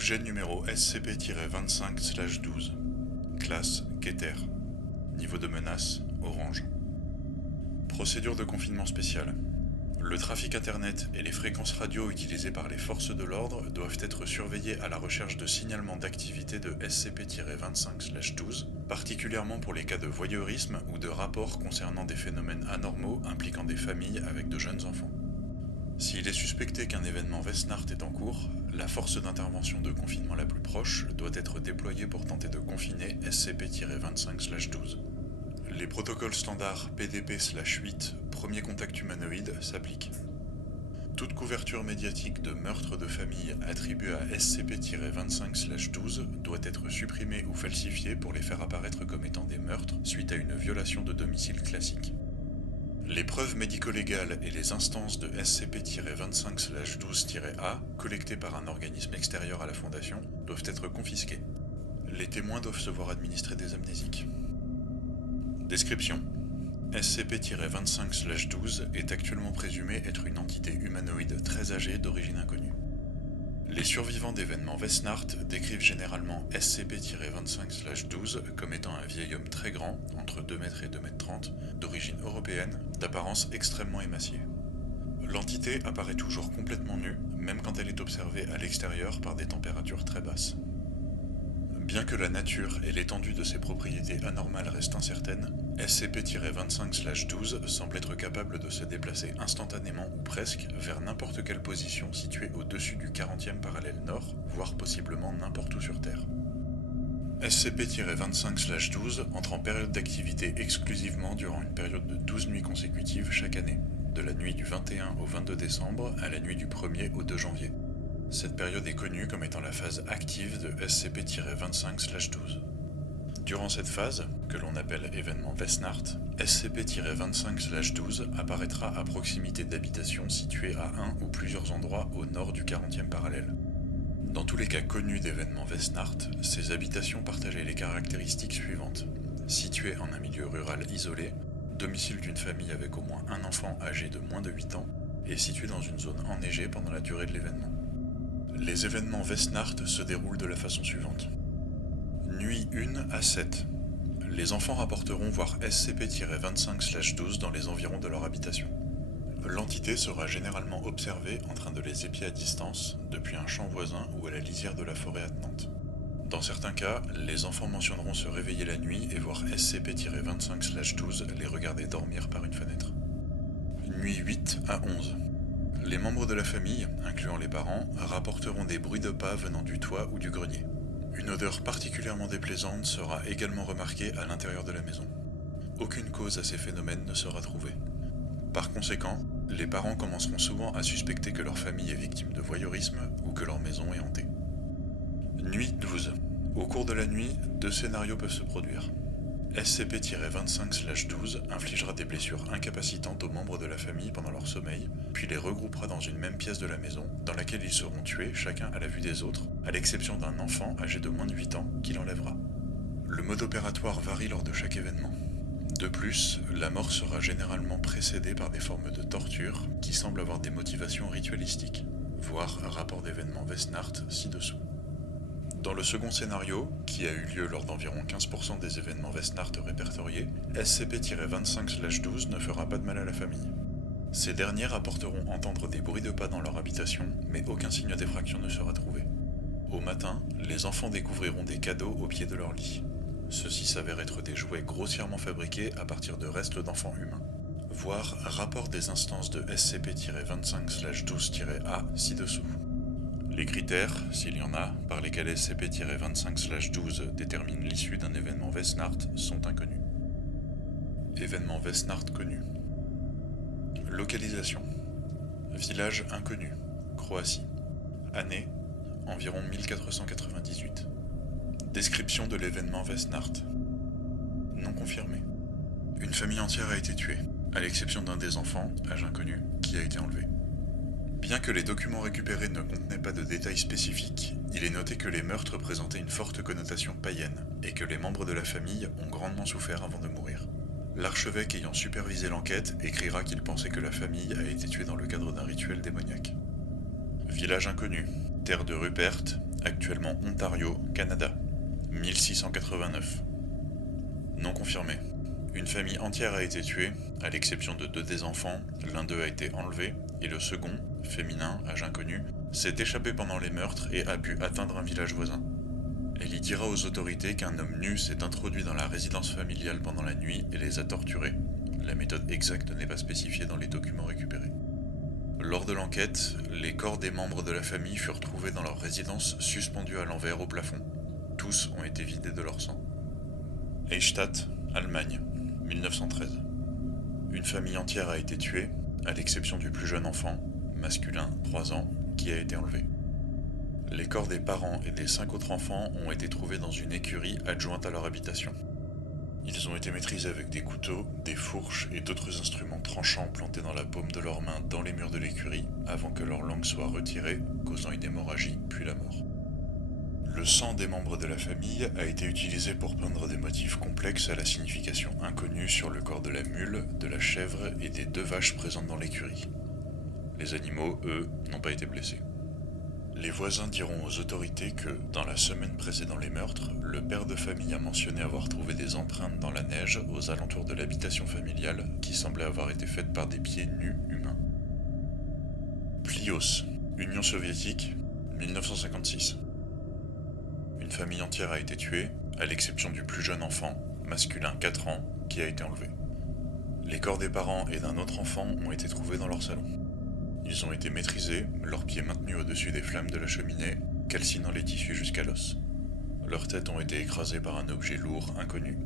Objet numéro SCP-25/12. Classe Keter. Niveau de menace orange. Procédure de confinement spécial. Le trafic internet et les fréquences radio utilisées par les forces de l'ordre doivent être surveillés à la recherche de signalements d'activité de SCP-25/12, particulièrement pour les cas de voyeurisme ou de rapports concernant des phénomènes anormaux impliquant des familles avec de jeunes enfants. S'il est suspecté qu'un événement Vesnart est en cours, la force d'intervention de confinement la plus proche doit être déployée pour tenter de confiner SCP-25/12. Les protocoles standards PDP/8, premier contact humanoïde, s'appliquent. Toute couverture médiatique de meurtre de famille attribuée à SCP-25/12 doit être supprimée ou falsifiée pour les faire apparaître comme étant des meurtres suite à une violation de domicile classique. Les preuves médico-légales et les instances de SCP-25/12-A, collectées par un organisme extérieur à la Fondation, doivent être confisquées. Les témoins doivent se voir administrer des amnésiques. Description. SCP-25/12 est actuellement présumé être une entité humanoïde très âgée d'origine inconnue. Les survivants d'événements Vesnart décrivent généralement SCP-25/12 comme étant un vieil homme très grand, entre 2 mètres et 2 mètres 30, d'origine européenne, d'apparence extrêmement émaciée. L'entité apparaît toujours complètement nue, même quand elle est observée à l'extérieur par des températures très basses. Bien que la nature et l'étendue de ses propriétés anormales restent incertaines, SCP-25/12 semble être capable de se déplacer instantanément ou presque vers n'importe quelle position située au-dessus du 40e parallèle nord, voire possiblement n'importe où sur Terre. SCP-25/12 entre en période d'activité exclusivement durant une période de 12 nuits consécutives chaque année, de la nuit du 21 au 22 décembre à la nuit du 1er au 2 janvier. Cette période est connue comme étant la phase active de SCP-25/12. Durant cette phase, que l'on appelle événement Vesnart, SCP-25/12 apparaîtra à proximité d'habitations situées à un ou plusieurs endroits au nord du 40e parallèle. Dans tous les cas connus d'événements Vesnart, ces habitations partageaient les caractéristiques suivantes. Situées en un milieu rural isolé, domicile d'une famille avec au moins un enfant âgé de moins de 8 ans, et située dans une zone enneigée pendant la durée de l'événement. Les événements Vesnart se déroulent de la façon suivante. Nuit 1 à 7. Les enfants rapporteront voir SCP-25/12 dans les environs de leur habitation. L'entité sera généralement observée en train de les épier à distance, depuis un champ voisin ou à la lisière de la forêt attenante. Dans certains cas, les enfants mentionneront se réveiller la nuit et voir SCP-25/12 les regarder dormir par une fenêtre. Nuit 8 à 11. Les membres de la famille, incluant les parents, rapporteront des bruits de pas venant du toit ou du grenier. Une odeur particulièrement déplaisante sera également remarquée à l'intérieur de la maison. Aucune cause à ces phénomènes ne sera trouvée. Par conséquent, les parents commenceront souvent à suspecter que leur famille est victime de voyeurisme ou que leur maison est hantée. Nuit 12. Au cours de la nuit, 2 scénarios peuvent se produire. SCP-25/12 infligera des blessures incapacitantes aux membres de la famille pendant leur sommeil, puis les regroupera dans une même pièce de la maison, dans laquelle ils seront tués chacun à la vue des autres, à l'exception d'un enfant âgé de moins de 8 ans qui l'enlèvera. Le mode opératoire varie lors de chaque événement. De plus, la mort sera généralement précédée par des formes de torture qui semblent avoir des motivations ritualistiques, voire un rapport d'événements Vesnart ci-dessous. Dans le second scénario, qui a eu lieu lors d'environ 15% des événements Vesnart répertoriés, SCP-25/12 ne fera pas de mal à la famille. Ces derniers rapporteront entendre des bruits de pas dans leur habitation, mais aucun signe d'effraction ne sera trouvé. Au matin, les enfants découvriront des cadeaux au pied de leur lit. Ceux-ci s'avèrent être des jouets grossièrement fabriqués à partir de restes d'enfants humains. Voir rapport des instances de SCP-25/12-A ci-dessous. Les critères, s'il y en a, par lesquels SCP-25/12 détermine l'issue d'un événement Vesnart sont inconnus. Événement Vesnart connu. Localisation. Village inconnu, Croatie. Année, environ 1498. Description de l'événement Vesnart. Non confirmé. Une famille entière a été tuée, à l'exception d'un des enfants, âge inconnu, qui a été enlevé. Bien que les documents récupérés ne contenaient pas de détails spécifiques, il est noté que les meurtres présentaient une forte connotation païenne, et que les membres de la famille ont grandement souffert avant de mourir. L'archevêque ayant supervisé l'enquête écrira qu'il pensait que la famille a été tuée dans le cadre d'un rituel démoniaque. Village inconnu, terre de Rupert, actuellement Ontario, Canada, 1689. Non confirmé. Une famille entière a été tuée, à l'exception de 2 des enfants, l'un d'eux a été enlevé, et le second, féminin, âge inconnu, s'est échappé pendant les meurtres et a pu atteindre un village voisin. Elle y dira aux autorités qu'un homme nu s'est introduit dans la résidence familiale pendant la nuit et les a torturés. La méthode exacte n'est pas spécifiée dans les documents récupérés. Lors de l'enquête, les corps des membres de la famille furent trouvés dans leur résidence suspendus à l'envers au plafond. Tous ont été vidés de leur sang. Eichstätt, Allemagne, 1913. Une famille entière a été tuée, à l'exception du plus jeune enfant, masculin, 3 ans, qui a été enlevé. Les corps des parents et des 5 autres enfants ont été trouvés dans une écurie adjointe à leur habitation. Ils ont été maîtrisés avec des couteaux, des fourches et d'autres instruments tranchants plantés dans la paume de leurs mains dans les murs de l'écurie avant que leur langue soit retirée, causant une hémorragie puis la mort. Le sang des membres de la famille a été utilisé pour peindre des motifs complexes à la signification inconnue sur le corps de la mule, de la chèvre et des 2 vaches présentes dans l'écurie. Les animaux, eux, n'ont pas été blessés. Les voisins diront aux autorités que, dans la semaine précédant les meurtres, le père de famille a mentionné avoir trouvé des empreintes dans la neige aux alentours de l'habitation familiale qui semblaient avoir été faites par des pieds nus humains. Plios, Union soviétique, 1956. Une famille entière a été tuée, à l'exception du plus jeune enfant, masculin 4 ans, qui a été enlevé. Les corps des parents et d'un autre enfant ont été trouvés dans leur salon. Ils ont été maîtrisés, leurs pieds maintenus au-dessus des flammes de la cheminée, calcinant les tissus jusqu'à l'os. Leurs têtes ont été écrasées par un objet lourd inconnu.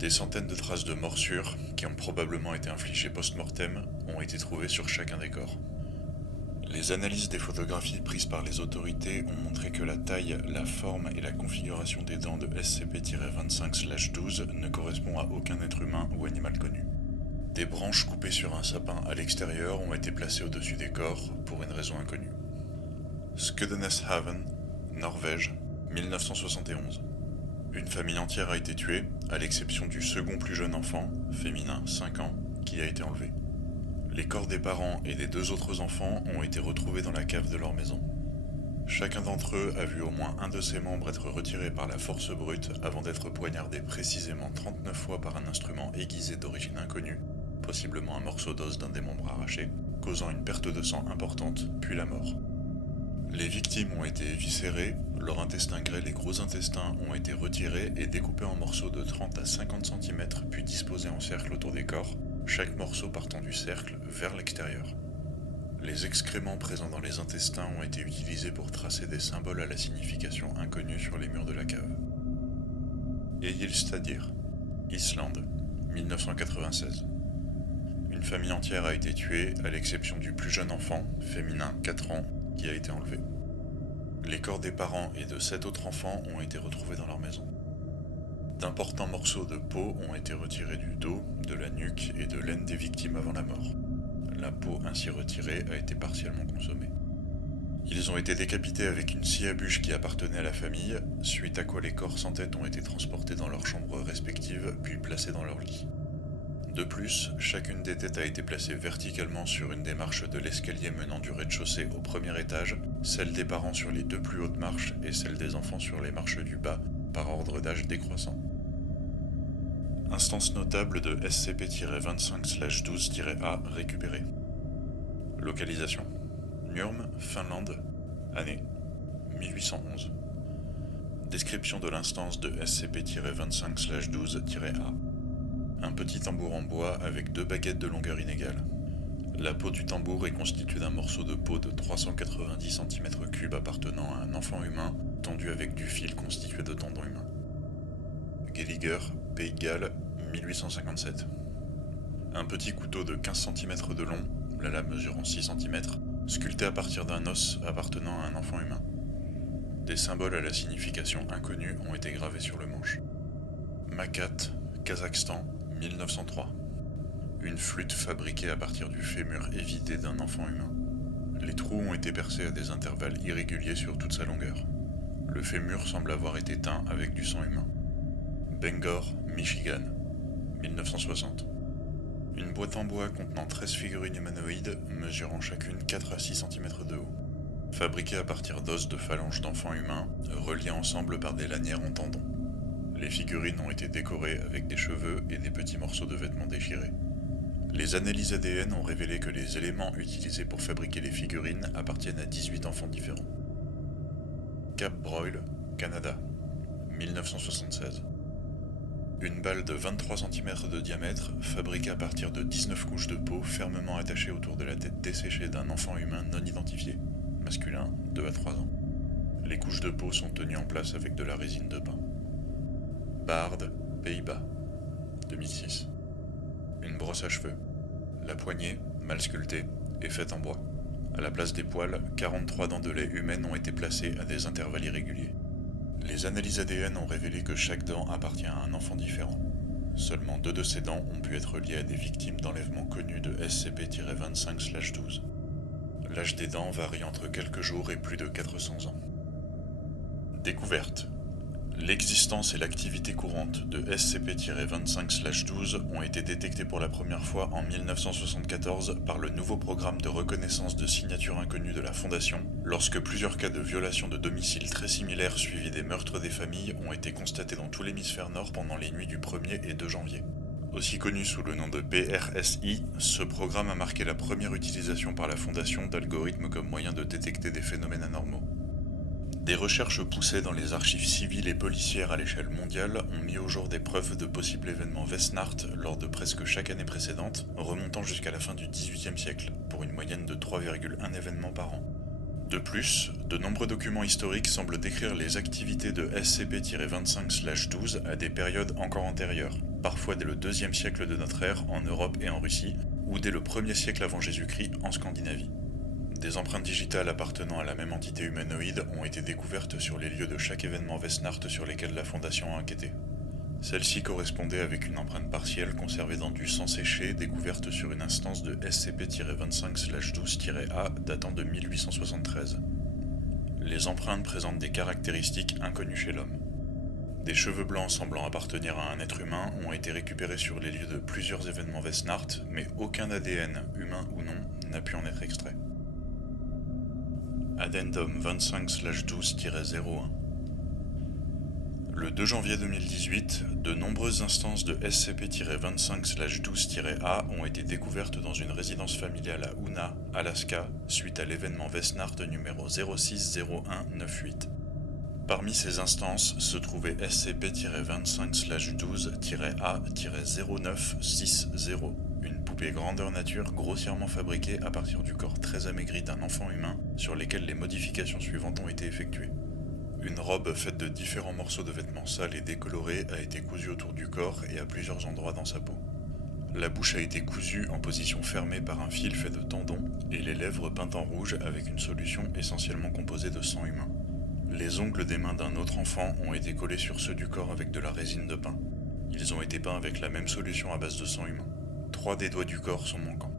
Des centaines de traces de morsures, qui ont probablement été infligées post-mortem, ont été trouvées sur chacun des corps. Les analyses des photographies prises par les autorités ont montré que la taille, la forme et la configuration des dents de SCP-25/12 ne correspond à aucun être humain ou animal connu. Des branches coupées sur un sapin à l'extérieur ont été placées au-dessus des corps pour une raison inconnue. Skudeneshaven, Norvège, 1971. Une famille entière a été tuée, à l'exception du second plus jeune enfant, féminin 5 ans, qui a été enlevé. Les corps des parents et des 2 autres enfants ont été retrouvés dans la cave de leur maison. Chacun d'entre eux a vu au moins un de ses membres être retiré par la force brute avant d'être poignardé précisément 39 fois par un instrument aiguisé d'origine inconnue, possiblement un morceau d'os d'un des membres arrachés, causant une perte de sang importante, puis la mort. Les victimes ont été éviscérées, leur intestin grêle et gros intestin ont été retirés et découpés en morceaux de 30 à 50 cm puis disposés en cercle autour des corps, chaque morceau partant du cercle vers l'extérieur. Les excréments présents dans les intestins ont été utilisés pour tracer des symboles à la signification inconnue sur les murs de la cave. Egilsstadir, Islande, 1996. Une famille entière a été tuée, à l'exception du plus jeune enfant, féminin 4 ans, qui a été enlevé. Les corps des parents et de 7 autres enfants ont été retrouvés dans leur maison. D'importants morceaux de peau ont été retirés du dos, de la nuque et de l'aine des victimes avant la mort. La peau ainsi retirée a été partiellement consommée. Ils ont été décapités avec une scie à bûche qui appartenait à la famille, suite à quoi les corps sans tête ont été transportés dans leurs chambres respectives puis placés dans leur lit. De plus, chacune des têtes a été placée verticalement sur une des marches de l'escalier menant du rez-de-chaussée au premier étage, celle des parents sur les 2 plus hautes marches et celle des enfants sur les marches du bas, par ordre d'âge décroissant. Instance notable de SCP-25/12-A récupérée. Localisation: Nurm, Finlande. Année: 1811. Description de l'instance de SCP-25/12-A. Un petit tambour en bois avec 2 baguettes de longueur inégale. La peau du tambour est constituée d'un morceau de peau de 390 cm3 appartenant à un enfant humain, tendu avec du fil constitué de tendons humains. Gallagher, Pays de Galles, 1857. Un petit couteau de 15 cm de long, la lame mesurant 6 cm, sculpté à partir d'un os appartenant à un enfant humain. Des symboles à la signification inconnue ont été gravés sur le manche. Makat, Kazakhstan, 1903. Une flûte fabriquée à partir du fémur évidé d'un enfant humain. Les trous ont été percés à des intervalles irréguliers sur toute sa longueur. Le fémur semble avoir été teint avec du sang humain. Bangor, Michigan, 1960. Une boîte en bois contenant 13 figurines humanoïdes, mesurant chacune 4 à 6 cm de haut. fabriqués à partir d'os de phalanges d'enfants humains, reliés ensemble par des lanières en tendons. Les figurines ont été décorées avec des cheveux et des petits morceaux de vêtements déchirés. Les analyses ADN ont révélé que les éléments utilisés pour fabriquer les figurines appartiennent à 18 enfants différents. Cap Broil, Canada, 1976. Une balle de 23 cm de diamètre, fabriquée à partir de 19 couches de peau fermement attachées autour de la tête desséchée d'un enfant humain non identifié, masculin, 2 à 3 ans. Les couches de peau sont tenues en place avec de la résine de pin. Baarde, Pays-Bas, 2006. Une brosse à cheveux. La poignée, mal sculptée, est faite en bois. À la place des poils, 43 dents de lait humaines ont été placées à des intervalles irréguliers. Les analyses ADN ont révélé que chaque dent appartient à un enfant différent. Seulement 2 de ces dents ont pu être liées à des victimes d'enlèvement connues de SCP-25/12. L'âge des dents varie entre quelques jours et plus de 400 ans. Découverte. L'existence et l'activité courante de SCP-25/12 ont été détectées pour la première fois en 1974 par le nouveau programme de reconnaissance de signatures inconnues de la Fondation, lorsque plusieurs cas de violation de domicile très similaires suivis des meurtres des familles ont été constatés dans tout l'hémisphère nord pendant les nuits du 1er et 2 janvier. Aussi connu sous le nom de BRSI, ce programme a marqué la première utilisation par la Fondation d'algorithmes comme moyen de détecter des phénomènes anormaux. Des recherches poussées dans les archives civiles et policières à l'échelle mondiale ont mis au jour des preuves de possibles événements Vesnart lors de presque chaque année précédente, remontant jusqu'à la fin du XVIIIe siècle, pour une moyenne de 3,1 événements par an. De plus, de nombreux documents historiques semblent décrire les activités de SCP-25/12 à des périodes encore antérieures, parfois dès le IIe siècle de notre ère en Europe et en Russie, ou dès le 1er siècle avant Jésus-Christ en Scandinavie. Des empreintes digitales appartenant à la même entité humanoïde ont été découvertes sur les lieux de chaque événement Vesnart sur lesquels la Fondation a enquêté. Celle-ci correspondait avec une empreinte partielle conservée dans du sang séché découverte sur une instance de SCP-25/12-A datant de 1873. Les empreintes présentent des caractéristiques inconnues chez l'homme. Des cheveux blancs semblant appartenir à un être humain ont été récupérés sur les lieux de plusieurs événements Vesnart, mais aucun ADN, humain ou non, n'a pu en être extrait. Addendum 25/12-01. Le 2 janvier 2018, de nombreuses instances de SCP-25/12-A ont été découvertes dans une résidence familiale à Hoona, Alaska, suite à l'événement Vesnart numéro 060198. Parmi ces instances se trouvait SCP-25/12-A-0960, une poupée grandeur nature grossièrement fabriquée à partir du corps très amaigri d'un enfant humain sur lesquels les modifications suivantes ont été effectuées. Une robe faite de différents morceaux de vêtements sales et décolorés a été cousue autour du corps et à plusieurs endroits dans sa peau. La bouche a été cousue en position fermée par un fil fait de tendons et les lèvres peintes en rouge avec une solution essentiellement composée de sang humain. Les ongles des mains d'un autre enfant ont été collés sur ceux du corps avec de la résine de pin. Ils ont été peints avec la même solution à base de sang humain. 3 des doigts du corps sont manquants.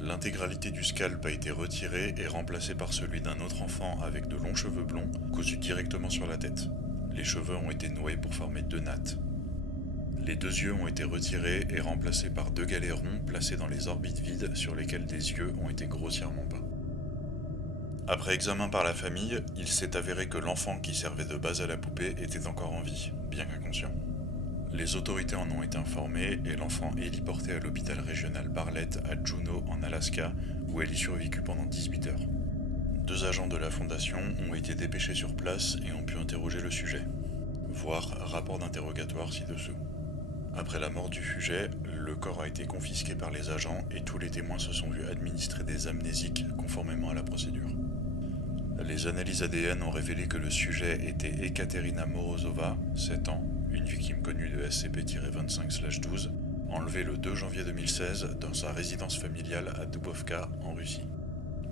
L'intégralité du scalp a été retirée et remplacée par celui d'un autre enfant avec de longs cheveux blonds cousus directement sur la tête. Les cheveux ont été noués pour former 2 nattes. Les 2 yeux ont été retirés et remplacés par 2 galets ronds placés dans les orbites vides sur lesquels des yeux ont été grossièrement peints. Après examen par la famille, il s'est avéré que l'enfant qui servait de base à la poupée était encore en vie, bien qu'inconscient. Les autorités en ont été informées et l'enfant est héliporté à l'hôpital régional Bartlett à Juneau en Alaska où elle y survécut pendant 18 heures. 2 agents de la fondation ont été dépêchés sur place et ont pu interroger le sujet. Voir rapport d'interrogatoire ci-dessous. Après la mort du sujet, le corps a été confisqué par les agents et tous les témoins se sont vus administrer des amnésiques conformément à la procédure. Les analyses ADN ont révélé que le sujet était Ekaterina Morozova, 7 ans, une victime connue de SCP-25/12, enlevée le 2 janvier 2016 dans sa résidence familiale à Dubovka, en Russie.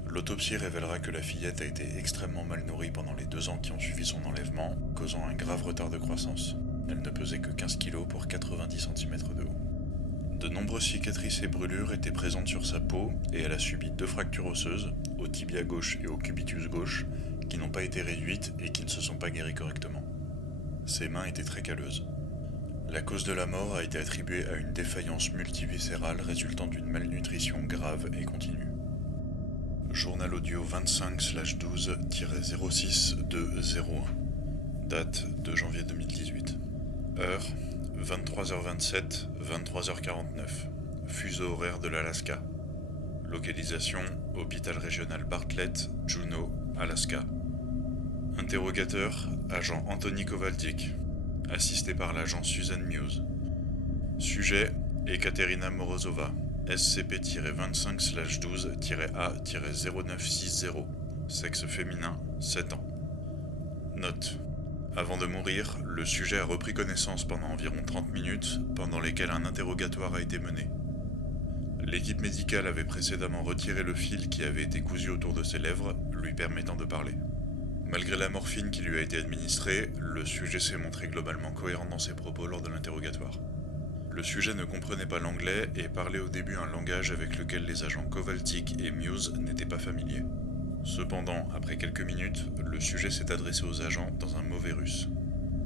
L'autopsie révélera que la fillette a été extrêmement mal nourrie pendant les 2 ans qui ont suivi son enlèvement, causant un grave retard de croissance. Elle ne pesait que 15 kg pour 90 cm de haut. De nombreuses cicatrices et brûlures étaient présentes sur sa peau et elle a subi 2 fractures osseuses, au tibia gauche et au cubitus gauche, qui n'ont pas été réduites et qui ne se sont pas guéries correctement. Ses mains étaient très calleuses. La cause de la mort a été attribuée à une défaillance multiviscérale résultant d'une malnutrition grave et continue. journal audio 25/12-06201. Date de janvier 2018. Heure 23h27, 23h49. Fuseau horaire de l'Alaska. Localisation hôpital régional Bartlett, Juneau, Alaska. Interrogateur agent Anthony Kowalczyk, assisté par l'agent Susan Muse. Sujet Ekaterina Morozova, SCP-25/12-A-0960, sexe féminin, 7 ans. Note. Avant de mourir, le sujet a repris connaissance pendant environ 30 minutes, pendant lesquelles un interrogatoire a été mené. L'équipe médicale avait précédemment retiré le fil qui avait été cousu autour de ses lèvres, lui permettant de parler. Malgré la morphine qui lui a été administrée, le sujet s'est montré globalement cohérent dans ses propos lors de l'interrogatoire. Le sujet ne comprenait pas l'anglais et parlait au début un langage avec lequel les agents Kowalczyk et Muse n'étaient pas familiers. Cependant, après quelques minutes, le sujet s'est adressé aux agents dans un mauvais russe.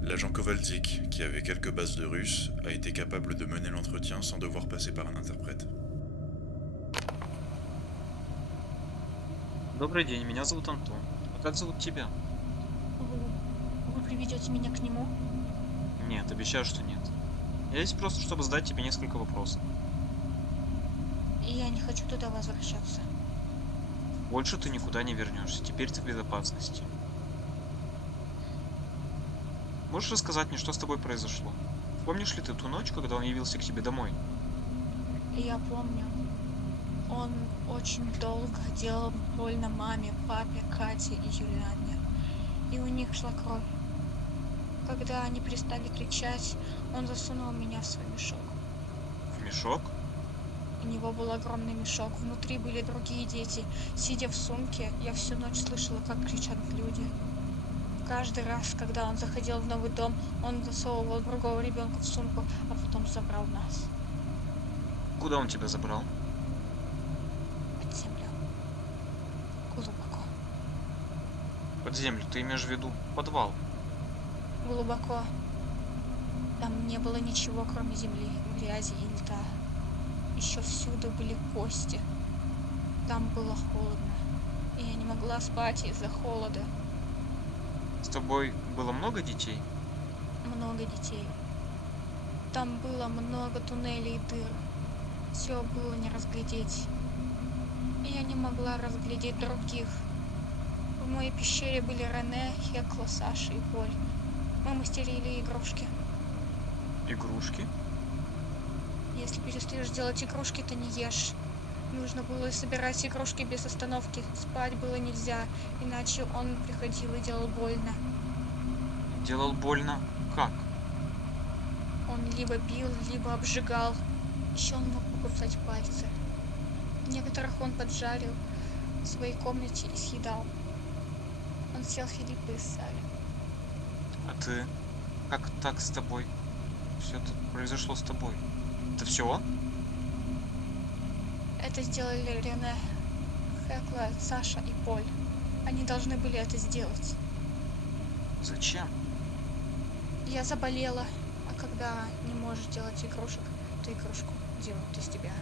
L'agent Kowalczyk, qui avait quelques bases de russe, a été capable de mener l'entretien sans devoir passer par un interprète. Добрый день, меня зовут Антон. А как зовут тебя? Вы приведете меня к нему? Нет, обещаю, что нет. Я здесь просто, чтобы задать тебе несколько вопросов. И я не хочу туда возвращаться. Больше ты никуда не вернешься, теперь ты в безопасности. Можешь рассказать мне, что с тобой произошло? Помнишь ли ты ту ночь, когда он явился к тебе домой? И я помню, он очень долго делал больно маме, папе, Кате и Юлиане. И у них шла кровь. Когда они перестали кричать, он засунул меня в свой мешок. В мешок? У него был огромный мешок, внутри были другие дети. Сидя в сумке, я всю ночь слышала, как кричат люди. Каждый раз, когда он заходил в новый дом, он засовывал другого ребенка в сумку, а потом забрал нас. Куда он тебя забрал? Под землю. Глубоко. Под землю, ты имеешь в виду подвал? Глубоко. Там не было ничего, кроме земли, грязи и льда. Еще всюду были кости. Там было холодно. И я не могла спать из-за холода. С тобой было много детей? Много детей. Там было много туннелей и дыр. Все было не разглядеть. И я не могла разглядеть других. В моей пещере были Рене, Хекла, Саша и Поль. Мы мастерили игрушки. Игрушки? Если перестаешь делать игрушки, то не ешь. Нужно было собирать игрушки без остановки. Спать было нельзя, иначе он приходил и делал больно. Делал больно? Как? Он либо бил, либо обжигал. Еще он мог покусать пальцы. Некоторых он поджарил в своей комнате и съедал. Он съел Филиппа и Салли. А ты? Как так с тобой? Все это произошло с тобой. Это все? Это сделали Рене, Хекла, Саша и Поль. Они должны были это сделать. Зачем? Я заболела, а когда не можешь делать игрушек, то игрушку делают из тебя.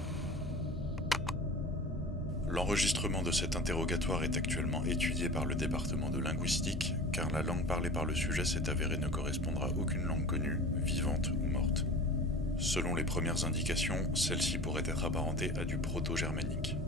L'enregistrement de cet interrogatoire est actuellement étudié par le département de linguistique, car la langue parlée par le sujet s'est avérée ne correspondre à aucune langue connue, vivante ou morte. Selon les premières indications, celle-ci pourrait être apparentée à du proto-germanique.